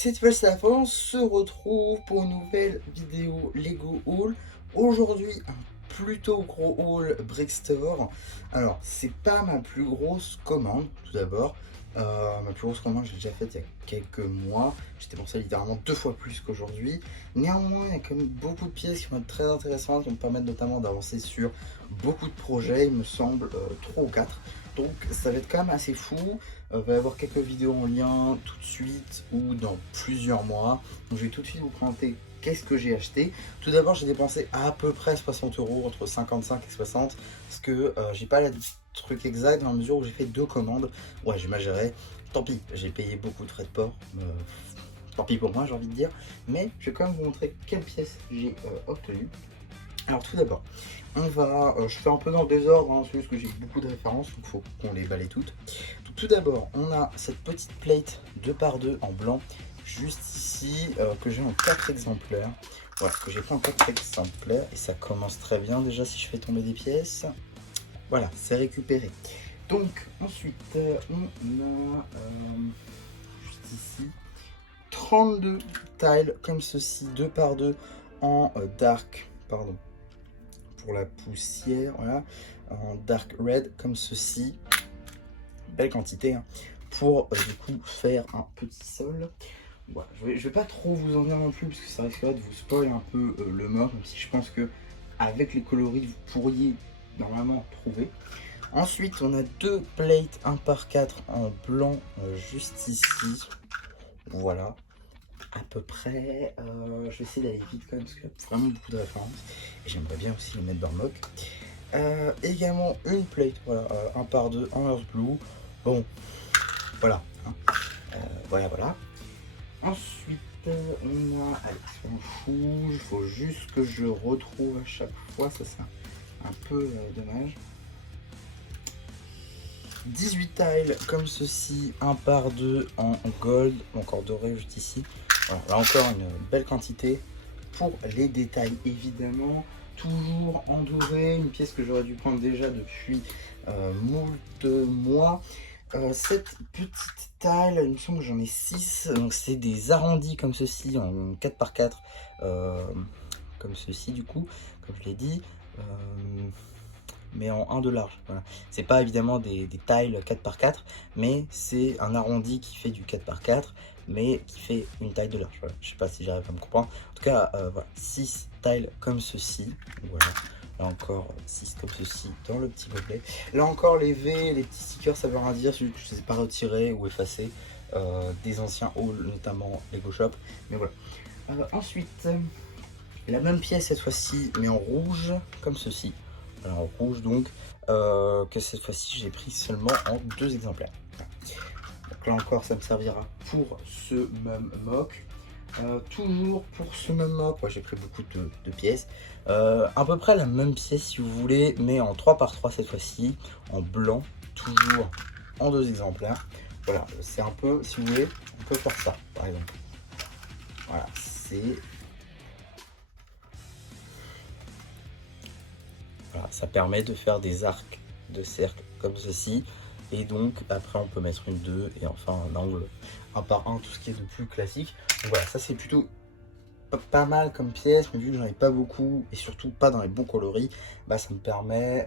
Cette fois, c'est la fin, on se retrouve pour une nouvelle vidéo Lego Haul. Aujourd'hui, un plutôt gros haul Brickstore. Alors, c'est pas ma plus grosse commande, tout d'abord. Ma plus grosse commande, j'ai déjà faite il y a quelques mois. J'étais pour ça littéralement 2 fois plus qu'aujourd'hui. Néanmoins, il y a quand même beaucoup de pièces qui vont être très intéressantes, qui vont me permettre notamment d'avancer sur beaucoup de projets, il me semble 3 ou 4. Donc, ça va être quand même assez fou. Il va y avoir quelques vidéos en lien tout de suite ou dans plusieurs mois. Donc je vais tout de suite vous présenter qu'est-ce que j'ai acheté. Tout d'abord, j'ai dépensé à peu près 60 €, entre 55 et 60, parce que j'ai pas le truc exact dans la mesure où j'ai fait 2 commandes. Ouais, j'ai mal géré. Tant pis, j'ai payé beaucoup de frais de port. Tant pis pour moi, j'ai envie de dire. Mais je vais quand même vous montrer quelles pièces j'ai obtenues. Alors tout d'abord, je fais un peu dans le désordre, hein, c'est juste que j'ai beaucoup de références, donc il faut qu'on les balaye toutes. Donc, tout d'abord, on a cette petite plate 2x2 en blanc, juste ici, que j'ai en 4 exemplaires. Voilà, que j'ai pris en 4 exemplaires, et ça commence très bien déjà si je fais tomber des pièces. Voilà, c'est récupéré. Donc ensuite, on a juste ici 32 tiles comme ceci, 2x2 en dark, pardon, pour la poussière, voilà, en dark red comme ceci, belle quantité, hein, pour du coup faire un petit sol. Voilà, je vais pas trop vous en dire non plus parce que ça risquerait de vous spoil un peu le mort, même si je pense que avec les coloris vous pourriez normalement trouver. Ensuite on a 2 plates 1x4 en blanc juste ici, voilà, à peu près. Je vais essayer d'aller vite quand même parce qu'il y a vraiment beaucoup de références et j'aimerais bien aussi les mettre dans le mock. Également une plate, voilà, 1x2 en earth blue. Bon, voilà, hein. Voilà. Ensuite, on a, allez, on s'en fout, il faut juste que je retrouve à chaque fois, ça c'est un peu dommage. 18 tiles comme ceci, 1x2 en gold, encore doré juste ici. Voilà, là encore une belle quantité. Pour les détails évidemment, toujours en doré, une pièce que j'aurais dû prendre déjà depuis moult mois. Cette petite tile, il me semble que j'en ai 6, donc c'est des arrondis comme ceci en 4x4, comme ceci du coup, comme je l'ai dit. Mais en 1 de large, voilà. C'est pas évidemment des tiles 4x4, mais c'est un arrondi qui fait du 4x4, mais qui fait une taille de large, voilà. Je sais pas si j'arrive à me comprendre. En tout cas, voilà, 6 tiles comme ceci, voilà. Là encore, 6 comme ceci dans le petit gobelet. Là encore, les V, les petits stickers, ça veut rien dire, celui que je ne les ai pas retirés ou effacés des anciens hauls, notamment Lego Shop, mais voilà. Ensuite, la même pièce cette fois-ci, mais en rouge, comme ceci. Alors, en rouge donc, que cette fois-ci j'ai pris seulement en 2 exemplaires. Voilà. Donc là encore ça me servira pour ce même mock. Toujours pour ce même mock, ouais, j'ai pris beaucoup de pièces. À peu près la même pièce si vous voulez, mais en 3x3 cette fois-ci, en blanc, toujours en 2 exemplaires. Voilà, c'est un peu, si vous voulez, on peut faire ça par exemple. Voilà, c'est... Voilà, ça permet de faire des arcs de cercle comme ceci. Et donc après on peut mettre une 2 et enfin un angle 1 par 1, tout ce qui est de plus classique. Donc voilà, ça c'est plutôt pas mal comme pièce, mais vu que j'en ai pas beaucoup et surtout pas dans les bons coloris, bah ça me permet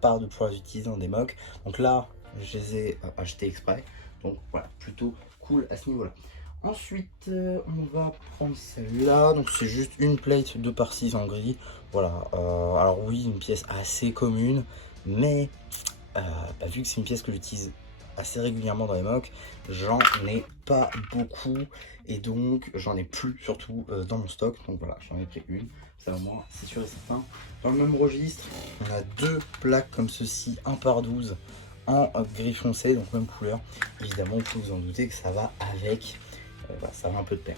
pas de pouvoir les utiliser dans des mocks. Donc là je les ai achetés exprès, donc voilà, plutôt cool à ce niveau là. Ensuite, on va prendre celle-là. Donc, c'est juste une plate 2x6 en gris. Voilà. Alors, oui, une pièce assez commune. Mais, bah, vu que c'est une pièce que j'utilise assez régulièrement dans les mocks, j'en ai pas beaucoup. Et donc, j'en ai plus, surtout dans mon stock. Donc, voilà, j'en ai pris une. Ça, au moins, c'est sûr et certain. Dans le même registre, on a 2 plaques comme ceci, 1x12 en gris foncé, donc même couleur. Évidemment, vous pouvez vous en douter que ça va avec. Voilà, ça va un peu de pair.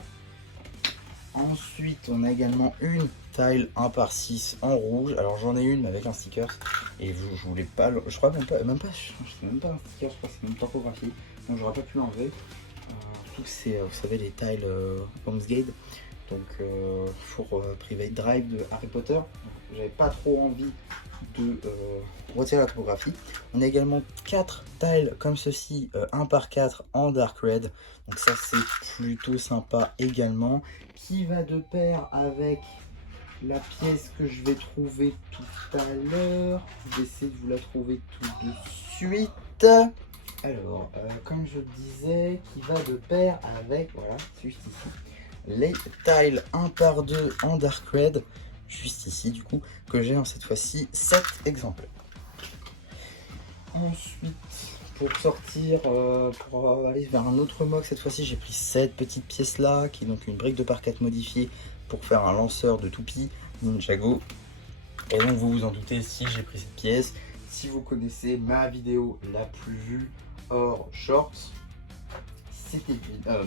Ensuite, on a également une tile 1x6 en rouge. Alors j'en ai une mais avec un sticker. Et je voulais pas, je crois même pas c'est même pas un sticker, je crois que c'est une topographie. Donc j'aurais pas pu l'enlever. Surtout que c'est, vous savez, les tiles Homesgate. Donc pour Private Drive de Harry Potter. J'avais pas trop envie de retirer la topographie. On a également 4 tiles comme ceci, 1 par 4 en dark red. Donc ça c'est plutôt sympa également. Qui va de pair avec la pièce que je vais trouver tout à l'heure. Je vais essayer de vous la trouver tout de suite. Alors, comme je le disais, qui va de pair avec, voilà, juste ici, les tiles 1 par 2 en dark red, juste ici du coup, que j'ai en cette fois-ci 7 exemplaires. Ensuite, pour sortir, pour aller vers un autre mock, cette fois-ci j'ai pris cette petite pièce là, qui est donc une brique de par 4 modifiée pour faire un lanceur de toupie Ninjago. Et donc vous vous en doutez, si j'ai pris cette pièce, si vous connaissez ma vidéo la plus vue hors shorts, c'était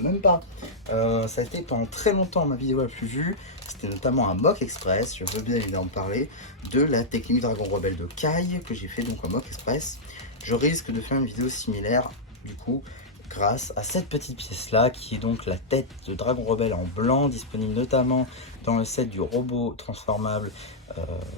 même pas, ça a été pendant très longtemps ma vidéo la plus vue. C'était notamment un mock express, je veux bien évidemment parler de la technique Dragon Rebelle de Kai que j'ai fait donc en mock express. Je risque de faire une vidéo similaire du coup grâce à cette petite pièce là qui est donc la tête de Dragon Rebelle en blanc, disponible notamment dans le set du robot transformable,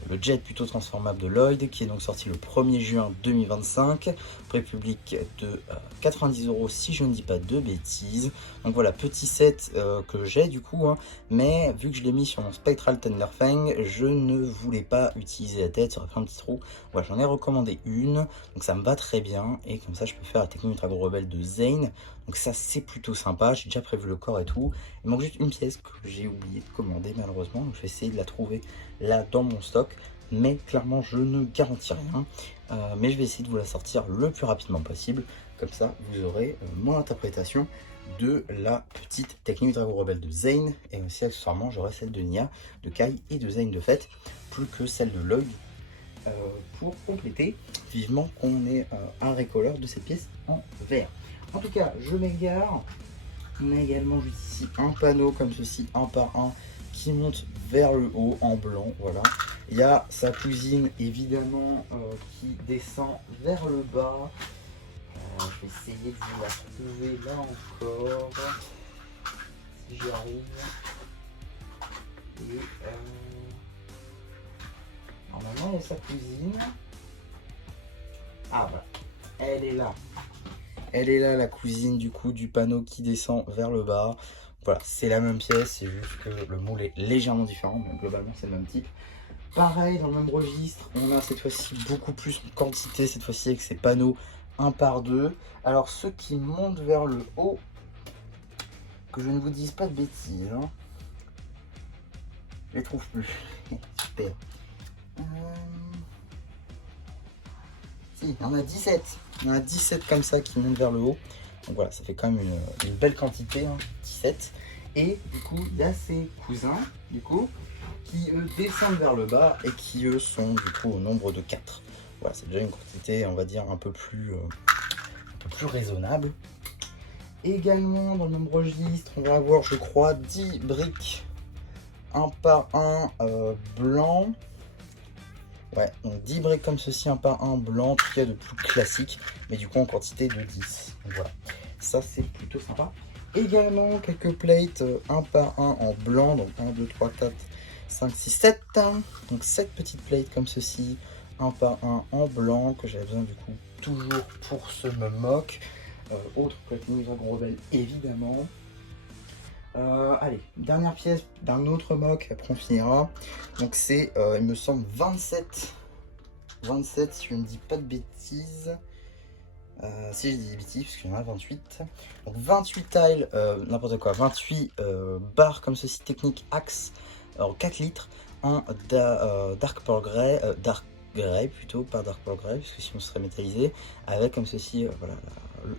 le jet plutôt transformable de Lloyd, qui est donc sorti le 1er juin 2025, prix public de 90 € si je ne dis pas de bêtises. Donc voilà, petit set que j'ai du coup, hein, mais vu que je l'ai mis sur mon Spectral Thunderfang, je ne voulais pas utiliser la tête, ça aurait fait un petit trou. Voilà, j'en ai recommandé une, donc ça me va très bien, et comme ça je peux faire la technique Dragon Rebelle de Zane. Donc ça c'est plutôt sympa, j'ai déjà prévu le corps et tout. Il manque juste une pièce que j'ai oublié de commander malheureusement, donc je vais essayer de la trouver là dans mon stock, mais clairement je ne garantis rien. Mais je vais essayer de vous la sortir le plus rapidement possible, comme ça vous aurez mon interprétation de la petite technique Dragon Rebelle de Zane, et aussi accessoirement j'aurai celle de Nia, de Kai et de Zane de fait, plus que celle de Lloyd pour compléter. Vivement qu'on ait un récoleur de cette pièce en vert. En tout cas, je m'égare. On a également juste ici un panneau comme ceci, 1 par 1, qui monte vers le haut en blanc. Voilà. Il y a sa cousine évidemment qui descend vers le bas. Je vais essayer de vous la trouver là encore, si j'y arrive. Et normalement, il y a sa cousine. Ah voilà, elle est là. Elle est là, la cousine du coup du panneau qui descend vers le bas. Voilà, c'est la même pièce, c'est juste que le moule est légèrement différent, mais globalement c'est le même type. Pareil, dans le même registre, on a cette fois-ci beaucoup plus en quantité, cette fois-ci avec ces panneaux 1 par 2. Alors ceux qui montent vers le haut, que je ne vous dise pas de bêtises, hein. Je les trouve plus. Super. Si, il y en a 17. Il y en a 17 comme ça qui montent vers le haut. Donc voilà, ça fait quand même une belle quantité, hein, 17. Et du coup, il y a ces cousins, du coup, qui eux descendent vers le bas et qui eux sont du coup au nombre de 4. Voilà, c'est déjà une quantité, on va dire, un peu plus raisonnable. Également, dans le même registre, on va avoir, je crois, 10 briques 1 par 1 blanc. Ouais, donc 10 briques comme ceci, 1 par 1 blanc, tout qu'il y a de plus classique, mais du coup en quantité de 10. Donc voilà, ça c'est plutôt sympa. Également quelques plates 1 par 1 en blanc, donc 1, 2, 3, 4, 5, 6, 7. Donc 7 petites plates comme ceci, 1 par 1 en blanc, que j'avais besoin du coup toujours pour ce me mock. Autre que la technique Dragon Rebelle évidemment. Allez, dernière pièce d'un autre mock, après on finira. Donc c'est, il me semble, 27 si je ne dis pas de bêtises. Si je dis des bêtises, parce qu'il y en a 28. Donc 28 tiles, n'importe quoi, 28 barres comme ceci, technique Axe, alors 4 litres, en Dark Pearl Grey, Dark Grey plutôt, pas Dark Pearl Grey, parce que sinon ce serait métallisé, avec comme ceci, voilà,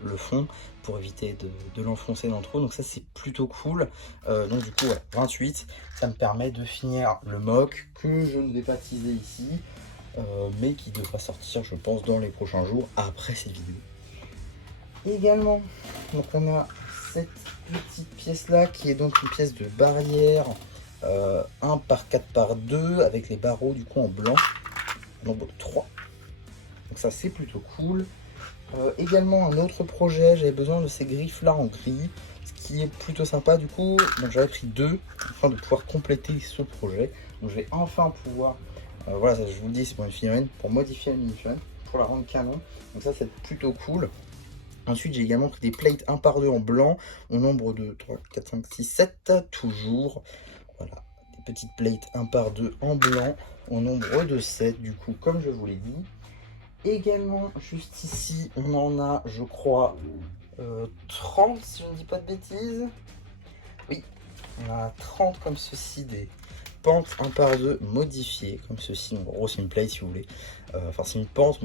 le fond, pour éviter de l'enfoncer dans le trou. Donc ça c'est plutôt cool. Donc du coup ouais, 28, ça me permet de finir le mock que je ne vais pas teaser ici, mais qui devra sortir je pense dans les prochains jours après cette vidéo. Également, donc on a cette petite pièce là qui est donc une pièce de barrière 1 par 4 par 2 avec les barreaux du coup en blanc, nombre de 3. Donc ça c'est plutôt cool. Également un autre projet, j'avais besoin de ces griffes là en gris, ce qui est plutôt sympa du coup. Donc j'avais pris 2 afin de pouvoir compléter ce projet. Donc je vais enfin pouvoir Voilà, ça, je vous le dis, c'est pour une figurine, pour modifier la mini-figurine, pour la rendre canon. Donc ça, c'est plutôt cool. Ensuite, j'ai également pris des plates 1 par 2 en blanc, au nombre de 3, 4, 5, 6, 7, toujours. Voilà, des petites plates 1 par 2 en blanc, au nombre de 7, du coup, comme je vous l'ai dit. Également, juste ici, on en a, je crois, 30, si je ne dis pas de bêtises. Oui, on a 30 comme ceci, des pentes 1 par 2 modifiées, comme ceci. En gros, c'est une plate si vous voulez. Enfin, c'est une pente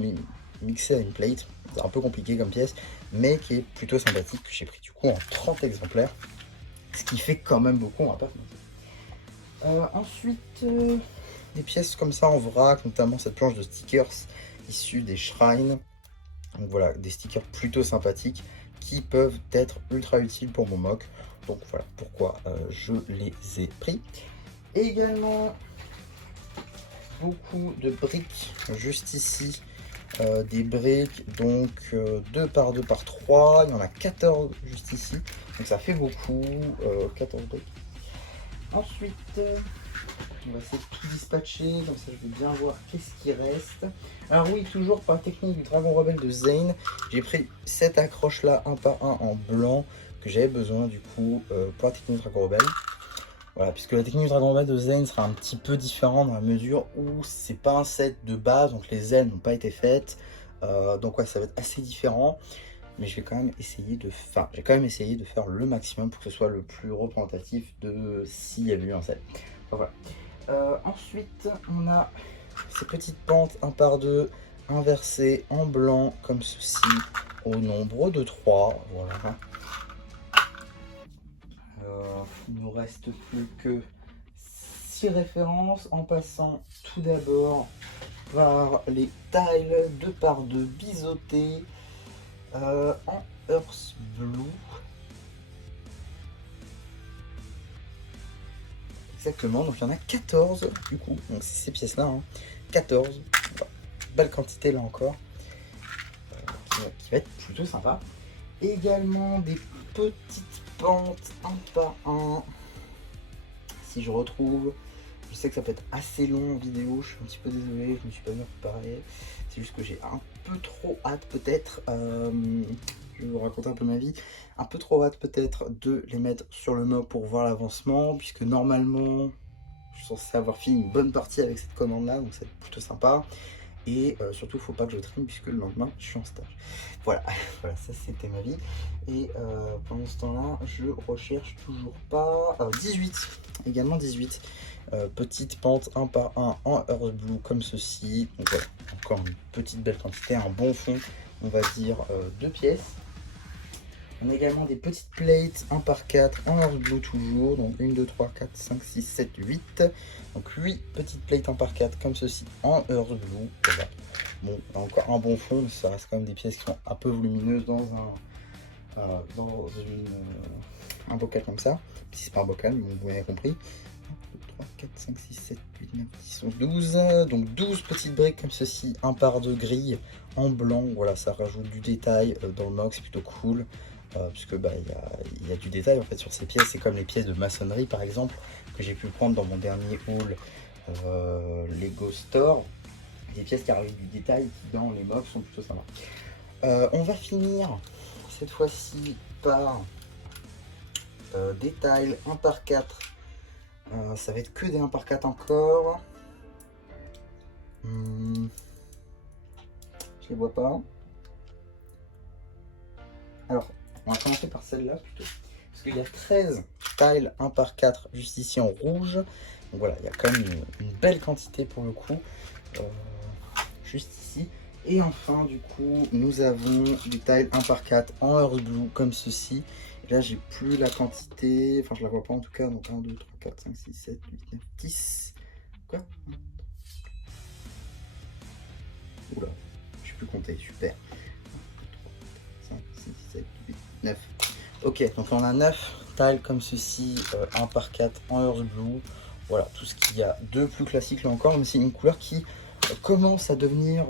mixée à une plate. C'est un peu compliqué comme pièce, mais qui est plutôt sympathique, que j'ai pris du coup en 30 exemplaires. Ce qui fait quand même beaucoup, on va pas se mentir. Ensuite, des pièces comme ça en vrac, notamment cette planche de stickers issue des shrines. Donc voilà, des stickers plutôt sympathiques qui peuvent être ultra utiles pour mon mock. Donc voilà pourquoi je les ai pris. Également, beaucoup de briques juste ici. Des briques donc 2 par 2 par 3. Il y en a 14 juste ici. Donc ça fait beaucoup. 14 briques. Ensuite, on va essayer de tout dispatcher. Comme ça, je vais bien voir qu'est-ce qui reste. Alors oui, toujours par la technique du Dragon Rebelle de Zane, j'ai pris cette accroche là un par un en blanc que j'avais besoin du coup pour la technique du Dragon Rebelle. Voilà, puisque la technique du Dragon Rebelle de Zane sera un petit peu différente dans la mesure où c'est pas un set de base, donc les ailes n'ont pas été faites. Donc ouais, ça va être assez différent. Mais je vais quand même essayer de faire, j'ai quand même essayé de faire le maximum pour que ce soit le plus représentatif de s'il y avait eu un set. Donc, voilà. Ensuite, on a ces petites pentes 1 par 2 inversées en blanc comme ceci au nombre de 3. Voilà. Il nous reste plus que 6 références en passant tout d'abord par les tiles 2 par 2 biseautés en Earth Blue. Exactement, donc il y en a 14 du coup, donc c'est ces pièces là, hein. 14, voilà. Belle quantité là encore, qui va être plutôt sympa. Également des petites pentes 1 par 1, si je retrouve. Je sais que ça peut être assez long en vidéo, je suis un petit peu désolé, je me suis pas bien préparé. C'est juste que j'ai un peu trop hâte peut-être, je vais vous raconter un peu ma vie, un peu trop hâte peut-être de les mettre sur le mock pour voir l'avancement, puisque normalement je suis censé avoir fini une bonne partie avec cette commande là, donc c'est plutôt sympa. Et surtout, il ne faut pas que je trime puisque le lendemain, je suis en stage. Voilà, voilà, ça c'était ma vie. Et pendant ce temps-là, je recherche toujours pas. 18, également 18. Petite pente 1 par 1 en Earth Blue comme ceci. Donc voilà, encore une petite belle quantité, un bon fond, on va dire 2 pièces. On a également des petites plates 1 par 4 en Earth Blue toujours. Donc 1, 2, 3, 4, 5, 6, 7, 8. Donc 8 petites plates 1 par 4 comme ceci en Earth Blue. Voilà. Bon, encore un bon fond, mais ça reste quand même des pièces qui sont un peu volumineuses dans un bocal comme ça. Si c'est pas un bocal, mais vous m'avez compris. 1, 2, 3, 4, 5, 6, 7, 8, 9, 10, 11, 12. Donc 12 petites briques comme ceci, 1 par 2 grilles en blanc. Voilà, ça rajoute du détail dans le mock, c'est plutôt cool. Puisque bah, y a du détail en fait sur ces pièces. C'est comme les pièces de maçonnerie par exemple que j'ai pu prendre dans mon dernier haul Lego Store. Des pièces qui arrivent du détail qui dans les mocks sont plutôt sympas. On va finir cette fois-ci par des tiles 1 par 4. Ça va être que des 1 par 4 encore. Je les vois pas. Alors, on va commencer par celle-là plutôt. Parce qu'il y a 13 tiles 1 par 4 juste ici en rouge. Donc voilà, il y a quand même une belle quantité pour le coup. Juste ici. Et enfin, du coup, nous avons des tiles 1 par 4 en Earth Blue comme ceci. Et là, j'ai plus la quantité. Enfin, je la vois pas en tout cas. Donc 1, 2, 3, 4, 5, 6, 7, 8, 9, 10. Quoi? Oula, je sais plus compter. Super. 5, 6, 7, 8, 9. Ok, donc on a 9 tiles comme ceci, 1 par 4 en Earth Blue. Voilà, tout ce qu'il y a de plus classique là encore, mais c'est une couleur qui commence à devenir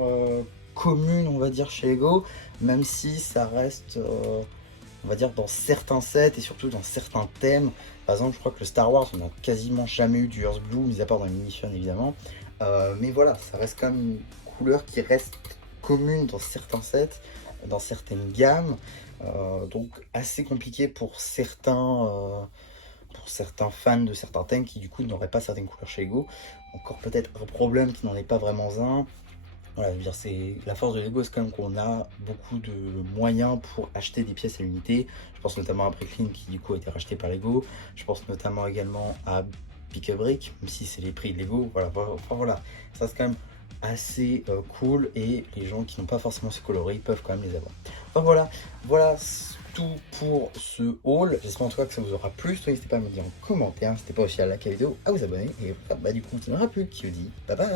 commune, on va dire, chez Lego, même si ça reste, on va dire, dans certains sets et surtout dans certains thèmes. Par exemple, je crois que le Star Wars, on n'a quasiment jamais eu du Earth Blue, mis à part dans les mini-figurines évidemment. Mais voilà, ça reste quand même une couleur qui reste commune dans certains sets, dans certaines gammes. Donc assez compliqué pour certains fans de certains thèmes qui du coup n'auraient pas certaines couleurs chez Lego. Encore peut-être un problème qui n'en est pas vraiment un. Voilà, je veux dire, c'est la force de Lego, c'est quand même qu'on a beaucoup de moyens pour acheter des pièces à l'unité. Je pense notamment à Bricklink qui du coup a été racheté par Lego. Je pense notamment également à Pick a Brick, même si c'est les prix de Lego. Voilà, enfin, voilà, ça c'est quand même assez cool et les gens qui n'ont pas forcément ces coloris peuvent quand même les avoir. Enfin voilà, voilà tout pour ce haul. J'espère en tout cas que ça vous aura plu. N'hésitez pas à me dire en commentaire. N'hésitez pas aussi à liker la vidéo, à vous abonner. Et voilà, bah du coup, qui n'aura plus, qui vous dit bye bye.